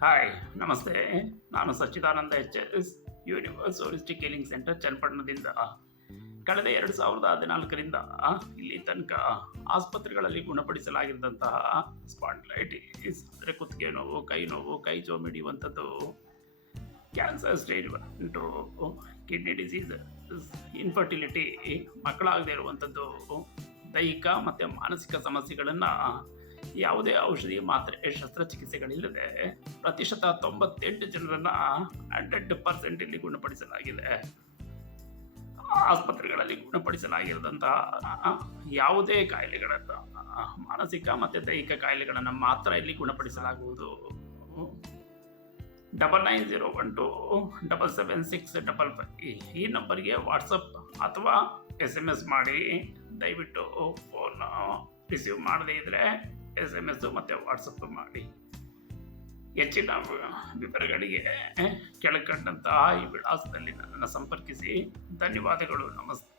Hi, ನಮಸ್ತೆ. ನಾನು Sachchidananda S universe holistic healing centre ಚನ್ನಪಟ್ಟಣದಿಂದ ಕಳೆದ 2014ರಿಂದ ಇಲ್ಲಿ ತನಕ ಆಸ್ಪತ್ರೆಗಳಲ್ಲಿ ಗುಣಪಡಿಸಲಾಗಿದ್ದಂತಹ ಸ್ಪಾಂಡ್ಲೈಟಿಸ್ ಅಂದರೆ ಕುತ್ತಿಗೆ ನೋವು, ಕೈ ಜೋಮ್ ಹಿಡಿಯುವಂಥದ್ದು, cancer stage 1, kidney disease, infertility, ಮಕ್ಕಳಾಗದೇ ಇರುವಂಥದ್ದು, ದೈಹಿಕ ಮತ್ತು ಮಾನಸಿಕ ಸಮಸ್ಯೆಗಳನ್ನು ಯಾವುದೇ ಔಷಧಿ ಮಾತ್ರೆ ಶಸ್ತ್ರಚಿಕಿತ್ಸೆಗಳಿಲ್ಲದೆ ಪ್ರತಿಶತ 98 ಜನರನ್ನು 100% ಇಲ್ಲಿ ಗುಣಪಡಿಸಲಾಗಿದೆ. ಆಸ್ಪತ್ರೆಗಳಲ್ಲಿ ಗುಣಪಡಿಸಲಾಗಿರದಂತಹ ಯಾವುದೇ ಕಾಯಿಲೆಗಳನ್ನು, ಮಾನಸಿಕ ಮತ್ತು ದೈಹಿಕ ಕಾಯಿಲೆಗಳನ್ನು ಮಾತ್ರ ಇಲ್ಲಿ ಗುಣಪಡಿಸಲಾಗುವುದು. 9901277655 ಈ ನಂಬರ್ಗೆ ವಾಟ್ಸಪ್ ಅಥವಾ SMS ಮಾಡಿ. ದಯವಿಟ್ಟು ಫೋನ್ ರಿಸೀವ್ ಮಾಡದೇ ಇದ್ದರೆ SMS ಮತ್ತು ವಾಟ್ಸಪ್ ಮಾಡಿ. ಹೆಚ್ಚಿನ ವಿವರಗಳಿಗೆ ಕೆಳಕಂಡಂತಹ ಈ ವಿಳಾಸದಲ್ಲಿ ನನ್ನನ್ನು ಸಂಪರ್ಕಿಸಿ. ಧನ್ಯವಾದಗಳು. ನಮಸ್ತೆ.